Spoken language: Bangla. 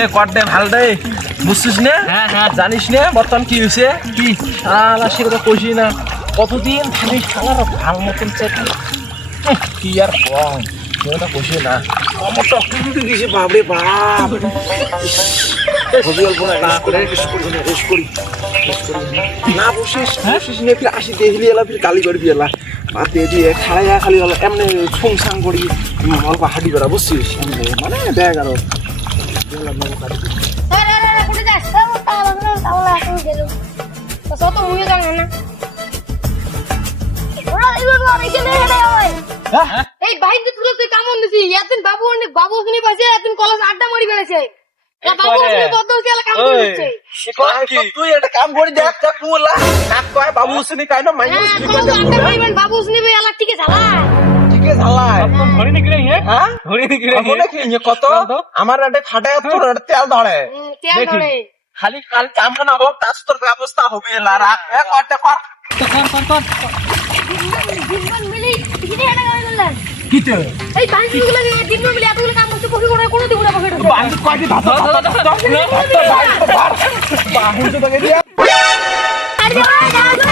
এ কটে ভাল দে বুঝছিস না? হ্যাঁ জানিস না বর্তমান কি হয়েছে? কি শালা সে কথা কইছি না, কতদিন ভাবি শালার ভাল মতন চাইতে কি আর কম সেটা কইছি না। আমার তো অক্টোবর গেছে বাপরে বাপ। হবি অল্প না রেস করি না বসিস নে ফির আসি দেখলি এলা ফির গালি করবি এলা পাতে দিয়ে খাড়াইয়া খালি হলো এমনি ছুংছাং করি অল্প হাঁটি করা বুঝছিস এমনি মানে দেখ আরো এই বাইরে তুই তুই কামন দিছি এতদিন বাবু অনেক বাবু শুনি পাইছে এতদিন কলেজ আড্ডা মারি বেড়েছে বাবু শুনি কত গেল কাম করছে তুই একটা কাম করি দেখ দেখ মুলা কাক কয় বাবু শুনি কাই না মাইনে শুনি কলেজ আড্ডা মারিবেন বাবু শুনি ভাই আলা টিকে ঝালা ঠিক আছে ঝালাই ধরে নি কিরে হ্যাঁ ধরে নি কিরে মনে কি কত আমার একটা ফাটায় তোর তেল ধরে তেল ধরে খালি কাল কাম না হোক তার তোর ব্যবস্থা হবে এলা রাখ এক কটা কর দিনমান মিলি কিনে হেডা গেলেন কিতে এই বাইরে গুলো দিনমান মিলি এতগুলো কাম করতে কফি করে কোনো দিগুলো পকেট বান্ধব কয়টি ভাত বাহুন তো দেখে দিয়া আরে